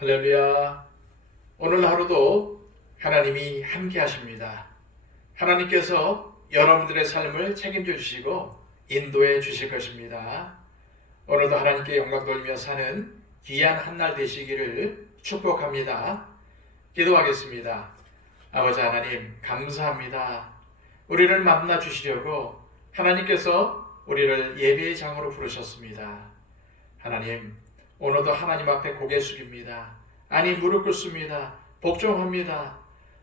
할렐루야. 오늘 하루도 하나님이 함께 하십니다. 하나님께서 여러분들의 삶을 책임져 주시고 인도해 주실 것입니다. 오늘도 하나님께 영광 돌리며 사는 귀한 한날 되시기를 축복합니다. 기도하겠습니다. 아버지 하나님, 감사합니다. 우리를 만나 주시려고 하나님께서 우리를 예배의 장으로 부르셨습니다. 하나님, 오늘도 하나님 앞에 고개 숙입니다. 아니, 무릎 꿇습니다. 복종합니다.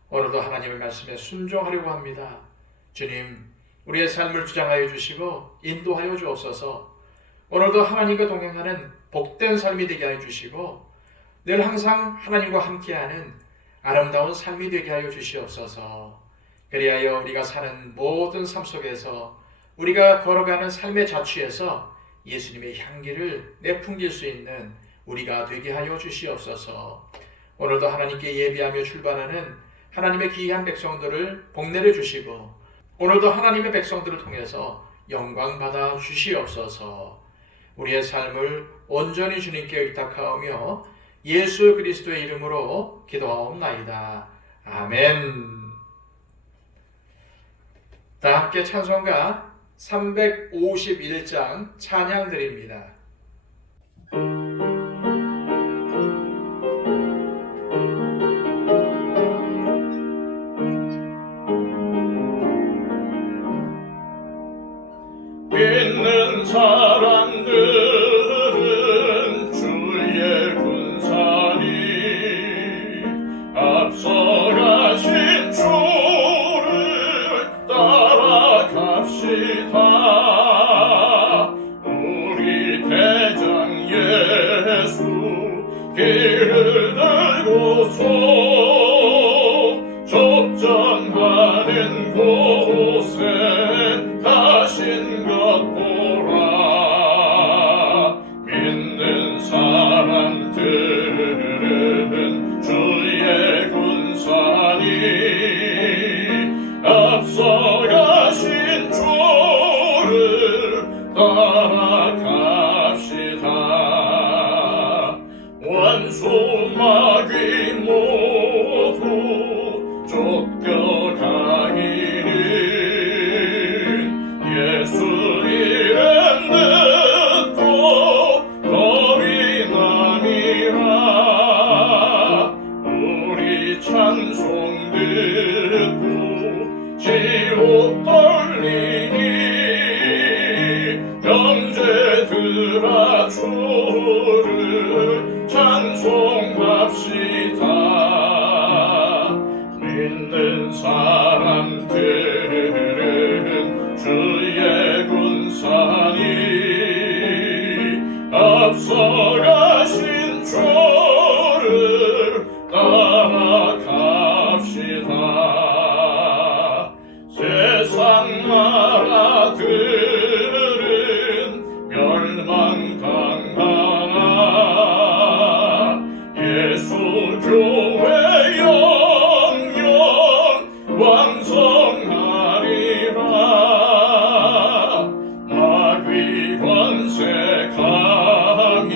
오늘도 하나님의 말씀에 순종하려고 합니다. 주님, 우리의 삶을 주장하여 주시고 인도하여 주옵소서. 오늘도 하나님과 동행하는 복된 삶이 되게 하여 주시고 늘 항상 하나님과 함께하는 아름다운 삶이 되게 하여 주시옵소서. 그리하여 우리가 사는 모든 삶 속에서 우리가 걸어가는 삶의 자취에서 예수님의 향기를 내풍길 수 있는 우리가 되게 하여 주시옵소서. 오늘도 하나님께 예배하며 출발하는 하나님의 귀한 백성들을 복내려 주시고 오늘도 하나님의 백성들을 통해서 영광 받아 주시옵소서. 우리의 삶을 온전히 주님께 의탁하오며 예수 그리스도의 이름으로 기도하옵나이다. 아멘. 다 함께 찬송가 351장 찬양 드립니다. 믿는 사람들은 주의 군사니 앞서가신 주를 따라갑시다. 우리 대장 예수 길을 들고서 접전하는 곳에 가신 것 보라. 믿는 사람들은 주의 군사니 앞서가신 주를 따라갑시다. 원수 마귀 모두 쫓겨가기를 예수 이름 듣고 겁이 나니라. 우리 찬송 듣고 지옥 떨리니 형제들아 주를 찬송합시다. 믿는 사람들은 주의 군사니 앞서가신 주를 따라갑시다. 세상 나라들은 멸망당하나 예수 교회 영영 왕성하리라. 마귀 권세 강이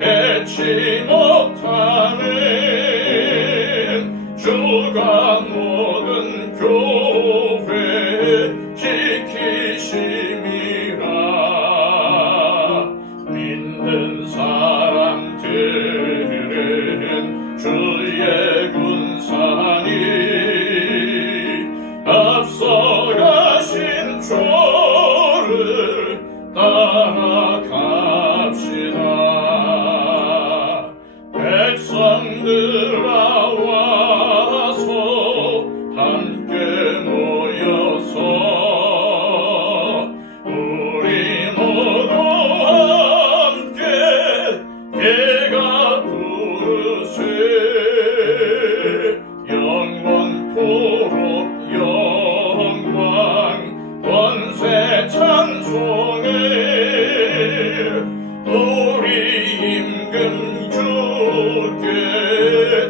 해치 못하는 주가 모든 교회 지키심이라. 믿는 사람들은 주의 군사니 앞서가신 주를 따라갑시다. 백성들아 와서 함께 모여서 우리 모두 함께 예가 부르세. 영원토록 영광 권세 찬송해. 우리 임금 주께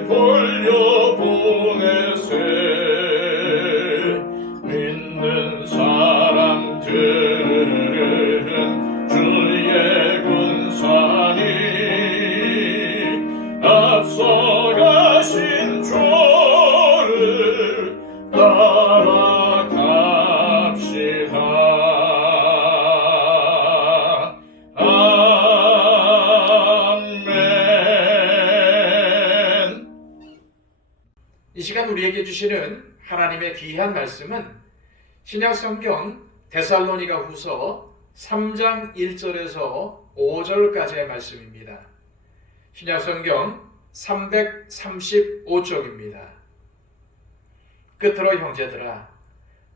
돌려보내세. 믿는 사람들은 주의 군사니 우리에게 주시는 하나님의 귀한 말씀은 신약성경 데살로니가 후서 3장 1절에서 5절까지의 말씀입니다. 신약성경 335쪽입니다. 끝으로 형제들아,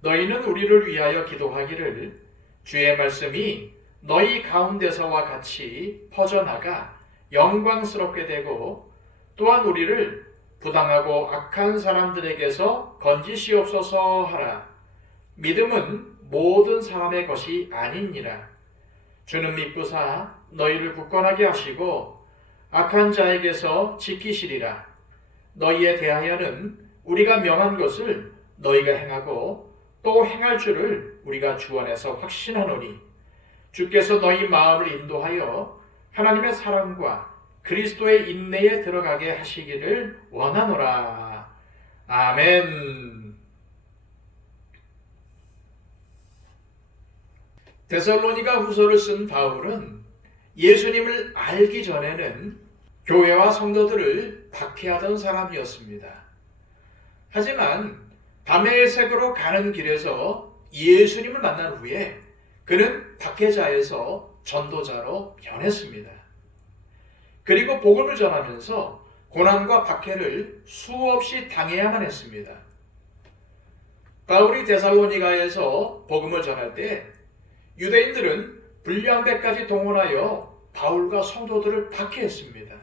너희는 우리를 위하여 기도하기를 주의 말씀이 너희 가운데서와 같이 퍼져나가 영광스럽게 되고 또한 우리를 부당하고 악한 사람들에게서 건지시옵소서 하라. 믿음은 모든 사람의 것이 아니니라. 주는 믿고사 너희를 굳건하게 하시고 악한 자에게서 지키시리라. 너희에 대하여는 우리가 명한 것을 너희가 행하고 또 행할 줄을 우리가 주 안에서 확신하노니 주께서 너희 마음을 인도하여 하나님의 사랑과 그리스도의 인내에 들어가게 하시기를 원하노라. 아멘. 데살로니가 후서를 쓴 바울은 예수님을 알기 전에는 교회와 성도들을 박해하던 사람이었습니다. 하지만 다메섹으로 가는 길에서 예수님을 만난 후에 그는 박해자에서 전도자로 변했습니다. 그리고 복음을 전하면서 고난과 박해를 수없이 당해야만 했습니다. 바울이 데살로니가에서 복음을 전할 때 유대인들은 불량배까지 동원하여 바울과 성도들을 박해했습니다.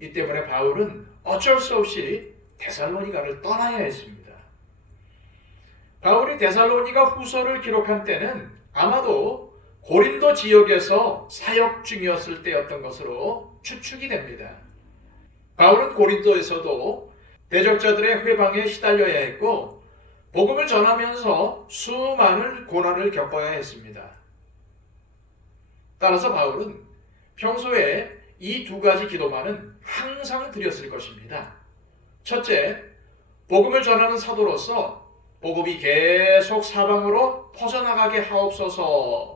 이 때문에 바울은 어쩔 수 없이 데살로니가를 떠나야 했습니다. 바울이 데살로니가 후서를 기록한 때는 아마도 고린도 지역에서 사역 중이었을 때였던 것으로 추측이 됩니다. 바울은 고린도에서도 대적자들의 회방에 시달려야 했고 복음을 전하면서 수많은 고난을 겪어야 했습니다. 따라서 바울은 평소에 이 두 가지 기도만은 항상 드렸을 것입니다. 첫째, 복음을 전하는 사도로서 복음이 계속 사방으로 퍼져나가게 하옵소서.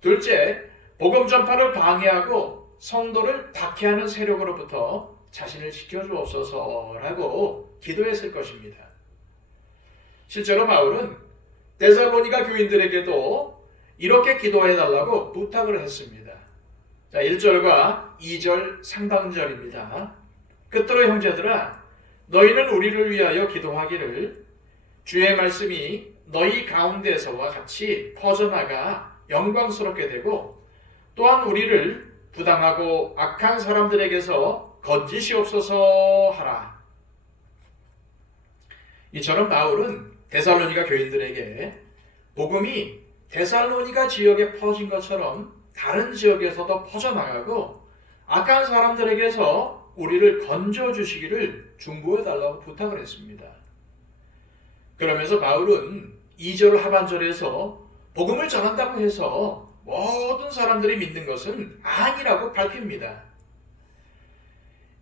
둘째, 복음 전파를 방해하고 성도를 박해하는 세력으로부터 자신을 지켜주옵소서라고 기도했을 것입니다. 실제로 바울은 데살로니가 교인들에게도 이렇게 기도해달라고 부탁을 했습니다. 자, 1절과 2절 상반절입니다. 끝으로 형제들아, 너희는 우리를 위하여 기도하기를 주의 말씀이 너희 가운데서와 같이 퍼져나가 영광스럽게 되고 또한 우리를 부당하고 악한 사람들에게서 건지시옵소서 하라. 이처럼 바울은 데살로니가 교인들에게 복음이 데살로니가 지역에 퍼진 것처럼 다른 지역에서도 퍼져나가고 악한 사람들에게서 우리를 건져주시기를 중보해달라고 부탁을 했습니다. 그러면서 바울은 2절 하반절에서 복음을 전한다고 해서 모든 사람들이 믿는 것은 아니라고 밝힙니다.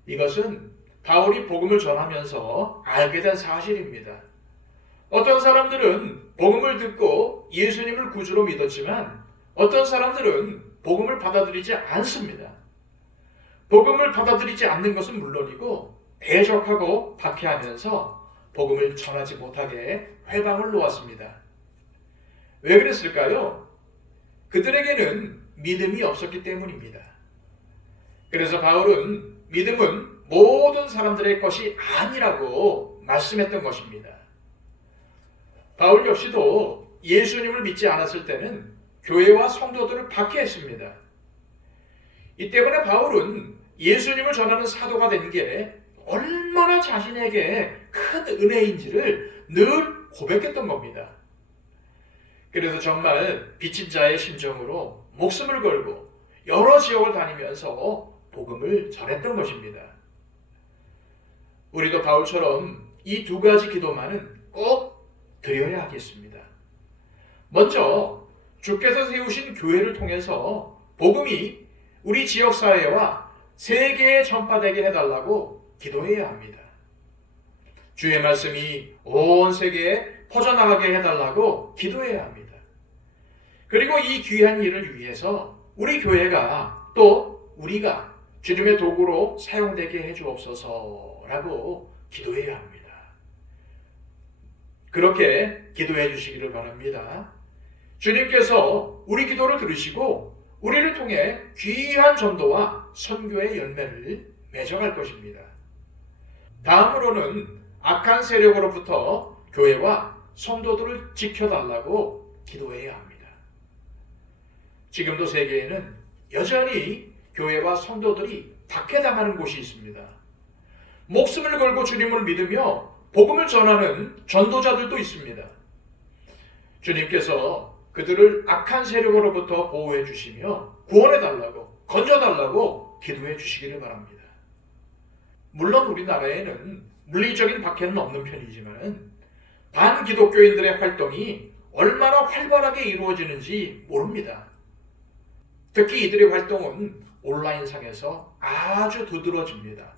이것은 바울이 복음을 전하면서 알게 된 사실입니다. 어떤 사람들은 복음을 듣고 예수님을 구주로 믿었지만 어떤 사람들은 복음을 받아들이지 않습니다. 복음을 받아들이지 않는 것은 물론이고 대적하고 박해하면서 복음을 전하지 못하게 회방을 놓았습니다. 왜 그랬을까요? 그들에게는 믿음이 없었기 때문입니다. 그래서 바울은 믿음은 모든 사람들의 것이 아니라고 말씀했던 것입니다. 바울 역시도 예수님을 믿지 않았을 때는 교회와 성도들을 박해했습니다. 이 때문에 바울은 예수님을 전하는 사도가 된 게 얼마나 자신에게 큰 은혜인지를 늘 고백했던 겁니다. 그래서 정말 빚진 자의 심정으로 목숨을 걸고 여러 지역을 다니면서 복음을 전했던 것입니다. 우리도 바울처럼 이 두 가지 기도만은 꼭 드려야 하겠습니다. 먼저 주께서 세우신 교회를 통해서 복음이 우리 지역사회와 세계에 전파되게 해달라고 기도해야 합니다. 주의 말씀이 온 세계에 퍼져나가게 해달라고 기도해야 합니다. 그리고 이 귀한 일을 위해서 우리 교회가 또 우리가 주님의 도구로 사용되게 해주옵소서라고 기도해야 합니다. 그렇게 기도해 주시기를 바랍니다. 주님께서 우리 기도를 들으시고 우리를 통해 귀한 전도와 선교의 열매를 맺어갈 것입니다. 다음으로는 악한 세력으로부터 교회와 성도들을 지켜달라고 기도해야 합니다. 지금도 세계에는 여전히 교회와 성도들이 박해당하는 곳이 있습니다. 목숨을 걸고 주님을 믿으며 복음을 전하는 전도자들도 있습니다. 주님께서 그들을 악한 세력으로부터 보호해 주시며 구원해 달라고, 건져 달라고 기도해 주시기를 바랍니다. 물론 우리나라에는 물리적인 박해는 없는 편이지만 반기독교인들의 활동이 얼마나 활발하게 이루어지는지 모릅니다. 특히 이들의 활동은 온라인상에서 아주 두드러집니다.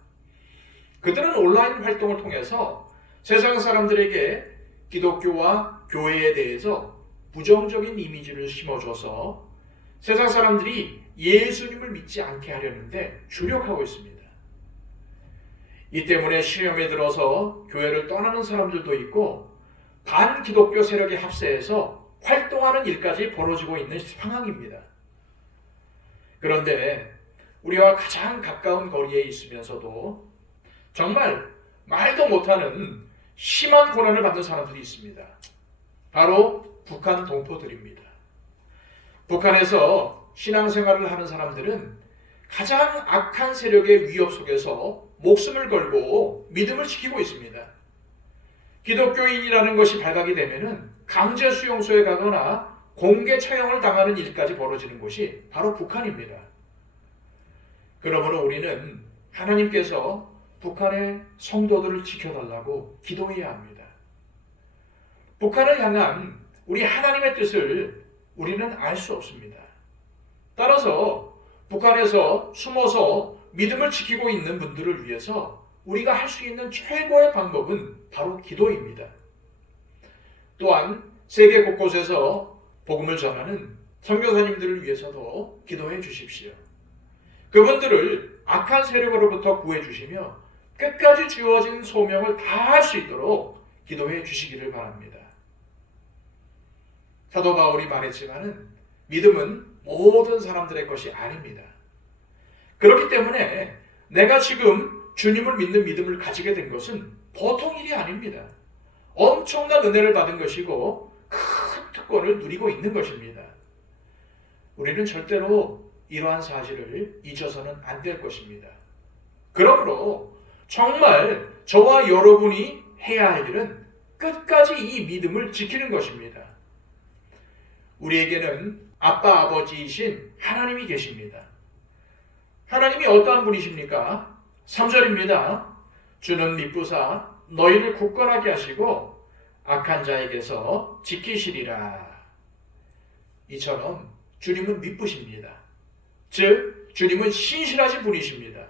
그들은 온라인 활동을 통해서 세상 사람들에게 기독교와 교회에 대해서 부정적인 이미지를 심어줘서 세상 사람들이 예수님을 믿지 않게 하려는데 주력하고 있습니다. 이 때문에 시험에 들어서 교회를 떠나는 사람들도 있고 반기독교 세력에 합세해서 활동하는 일까지 벌어지고 있는 상황입니다. 그런데 우리와 가장 가까운 거리에 있으면서도 정말 말도 못하는 심한 고난을 받는 사람들이 있습니다. 바로 북한 동포들입니다. 북한에서 신앙생활을 하는 사람들은 가장 악한 세력의 위협 속에서 목숨을 걸고 믿음을 지키고 있습니다. 기독교인이라는 것이 발각이 되면은 강제 수용소에 가거나 공개 처형을 당하는 일까지 벌어지는 곳이 바로 북한입니다. 그러므로 우리는 하나님께서 북한의 성도들을 지켜달라고 기도해야 합니다. 북한을 향한 우리 하나님의 뜻을 우리는 알 수 없습니다. 따라서 북한에서 숨어서 믿음을 지키고 있는 분들을 위해서 우리가 할 수 있는 최고의 방법은 바로 기도입니다. 또한 세계 곳곳에서 복음을 전하는 선교사님들을 위해서도 기도해 주십시오. 그분들을 악한 세력으로부터 구해 주시며 끝까지 주어진 소명을 다할 수 있도록 기도해 주시기를 바랍니다. 사도 바울이 말했지만은 믿음은 모든 사람들의 것이 아닙니다. 그렇기 때문에 내가 지금 주님을 믿는 믿음을 가지게 된 것은 보통 일이 아닙니다. 엄청난 은혜를 받은 것이고 큰 특권을 누리고 있는 것입니다. 우리는 절대로 이러한 사실을 잊어서는 안 될 것입니다. 그러므로 정말 저와 여러분이 해야 할 일은 끝까지 이 믿음을 지키는 것입니다. 우리에게는 아빠 아버지이신 하나님이 계십니다. 하나님이 어떠한 분이십니까? 3절입니다. 주는 미쁘사 너희를 굳건하게 하시고 악한 자에게서 지키시리라. 이처럼 주님은 미쁘십니다. 즉 주님은 신실하신 분이십니다.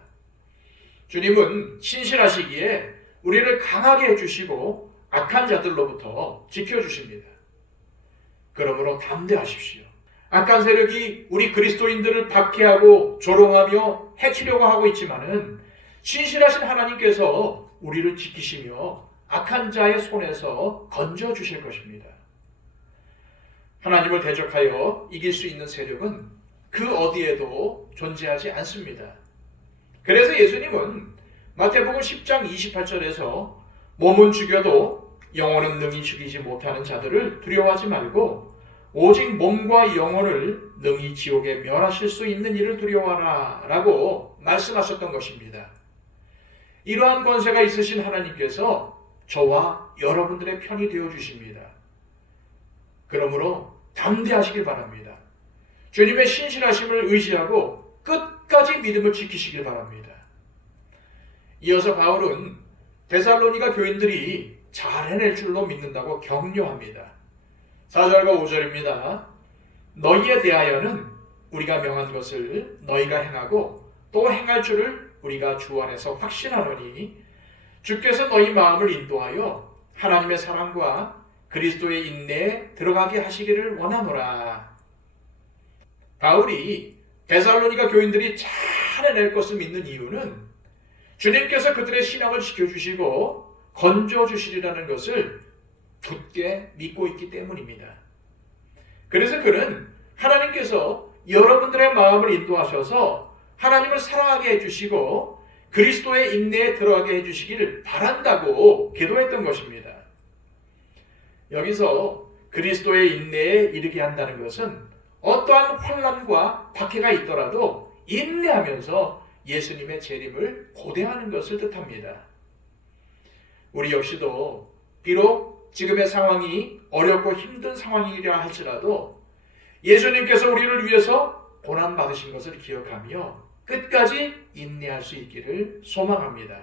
주님은 신실하시기에 우리를 강하게 해주시고 악한 자들로부터 지켜주십니다. 그러므로 담대하십시오. 악한 세력이 우리 그리스도인들을 박해하고 조롱하며 해치려고 하고 있지만은 신실하신 하나님께서 우리를 지키시며 악한 자의 손에서 건져 주실 것입니다. 하나님을 대적하여 이길 수 있는 세력은 그 어디에도 존재하지 않습니다. 그래서 예수님은 마태복음 10장 28절에서 몸은 죽여도 영혼은 능히 죽이지 못하는 자들을 두려워하지 말고 오직 몸과 영혼을 능히 지옥에 멸하실 수 있는 이를 두려워하라 라고 말씀하셨던 것입니다. 이러한 권세가 있으신 하나님께서 저와 여러분들의 편이 되어주십니다. 그러므로 담대하시길 바랍니다. 주님의 신실하심을 의지하고 끝까지 믿음을 지키시길 바랍니다. 이어서 바울은 데살로니가 교인들이 잘 해낼 줄로 믿는다고 격려합니다. 4절과 5절입니다. 너희에 대하여는 우리가 명한 것을 너희가 행하고 또 행할 줄을 우리가 주 안에서 확신하노니 주께서 너희 마음을 인도하여 하나님의 사랑과 그리스도의 인내에 들어가게 하시기를 원하노라. 바울이 데살로니가 교인들이 잘 해낼 것을 믿는 이유는 주님께서 그들의 신앙을 지켜주시고 건져주시리라는 것을 굳게 믿고 있기 때문입니다. 그래서 그는 하나님께서 여러분들의 마음을 인도하셔서 하나님을 사랑하게 해주시고 그리스도의 인내에 들어가게 해주시기를 바란다고 기도했던 것입니다. 여기서 그리스도의 인내에 이르게 한다는 것은 어떠한 환난과 박해가 있더라도 인내하면서 예수님의 재림을 고대하는 것을 뜻합니다. 우리 역시도 비록 지금의 상황이 어렵고 힘든 상황이라 할지라도 예수님께서 우리를 위해서 고난받으신 것을 기억하며 끝까지 인내할 수 있기를 소망합니다.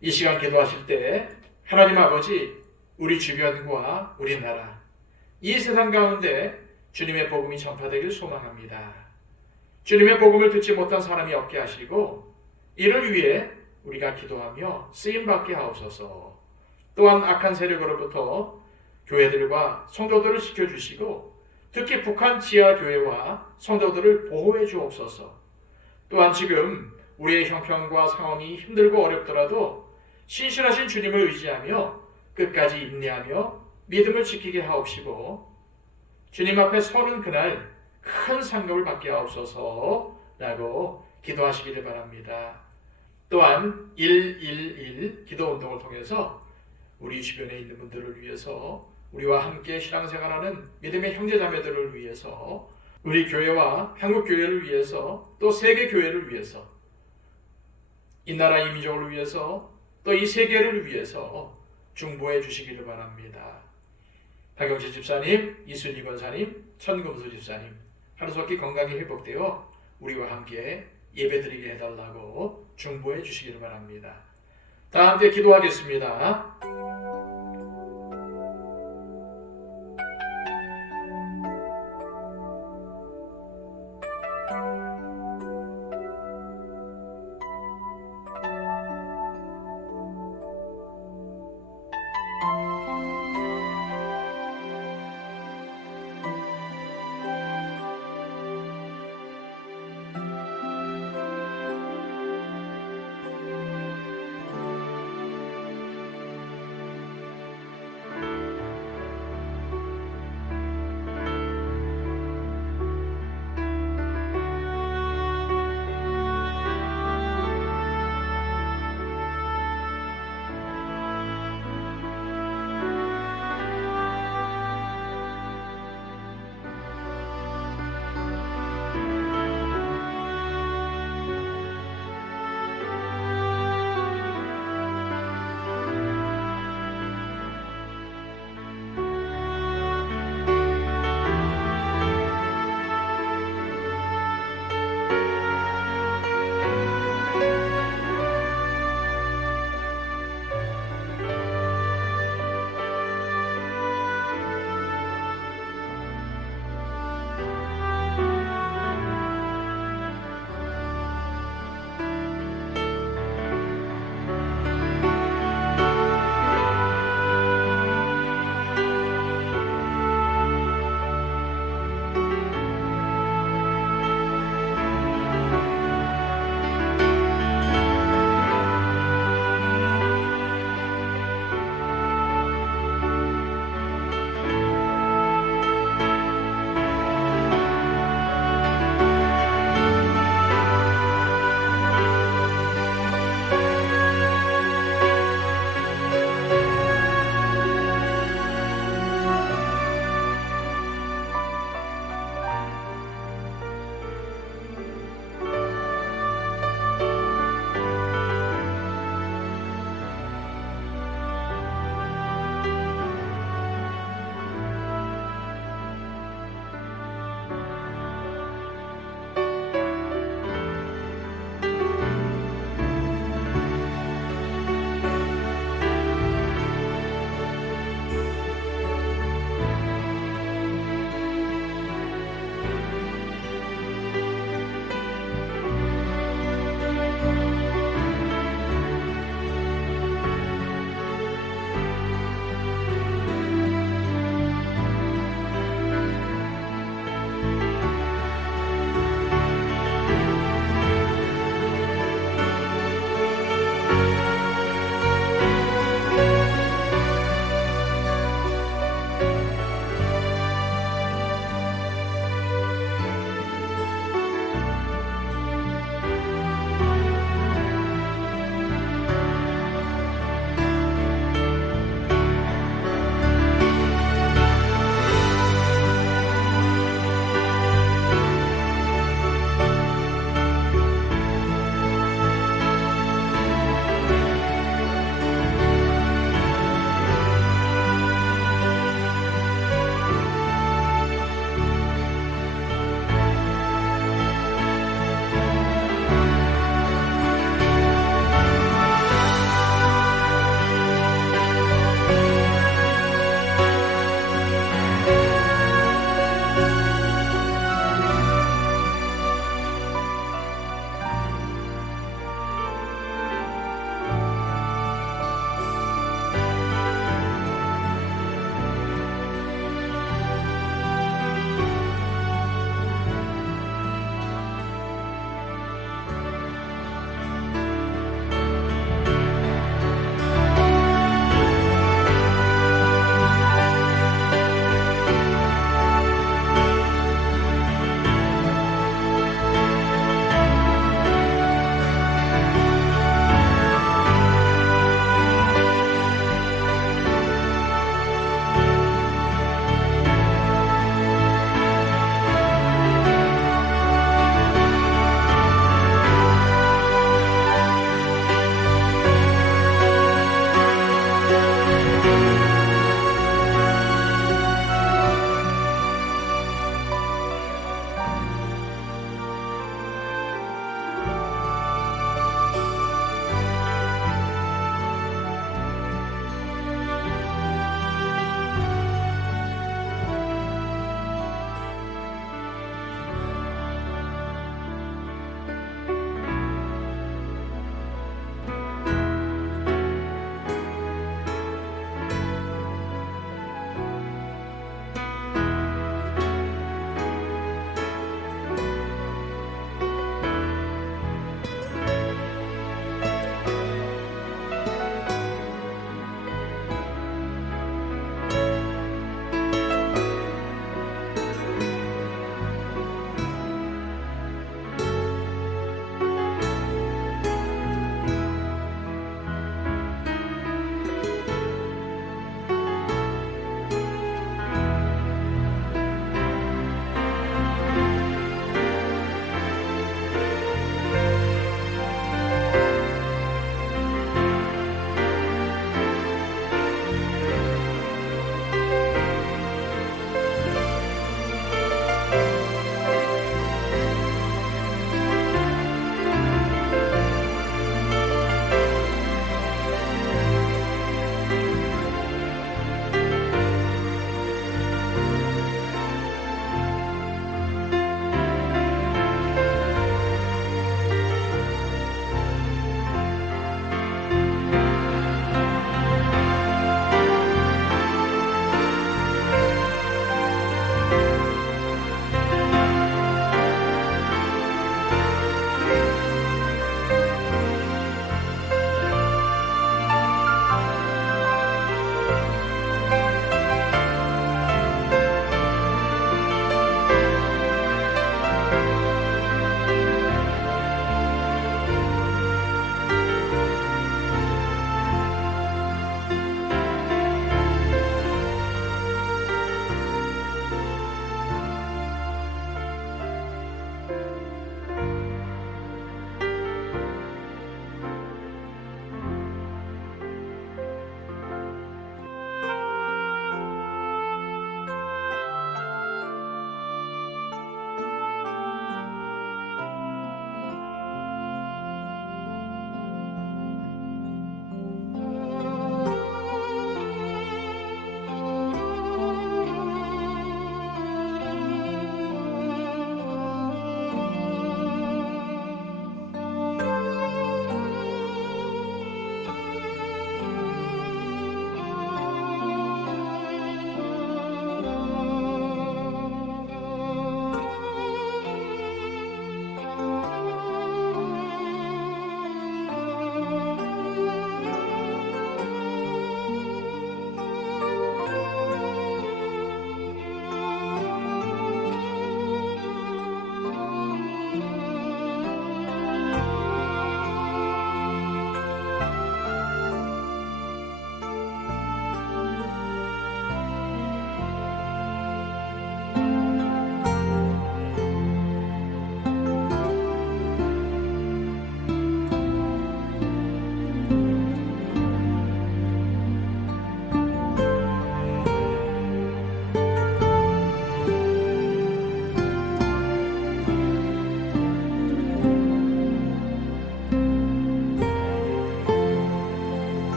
이 시간 기도하실 때 하나님 아버지, 우리 주변과 우리나라, 이 세상 가운데 주님의 복음이 전파되길 소망합니다. 주님의 복음을 듣지 못한 사람이 없게 하시고 이를 위해 우리가 기도하며 쓰임받게 하옵소서. 또한 악한 세력으로부터 교회들과 성도들을 지켜주시고 특히 북한 지하교회와 성도들을 보호해 주옵소서. 또한 지금 우리의 형편과 상황이 힘들고 어렵더라도 신실하신 주님을 의지하며 끝까지 인내하며 믿음을 지키게 하옵시고 주님 앞에 서는 그날 큰 상급을 받게 하옵소서 라고 기도하시기를 바랍니다. 또한 111 기도운동을 통해서 우리 주변에 있는 분들을 위해서 우리와 함께 신앙생활하는 믿음의 형제자매들을 위해서 우리 교회와 한국교회를 위해서 또 세계교회를 위해서 이 나라 이 민족을 위해서 또 이 세계를 위해서 중보해 주시기를 바랍니다. 박영재 집사님, 이순희 권사님, 천금수 집사님 하루속히 건강히 회복되어 우리와 함께 예배드리게 해달라고 중보해 주시기를 바랍니다. 다 함께 기도하겠습니다.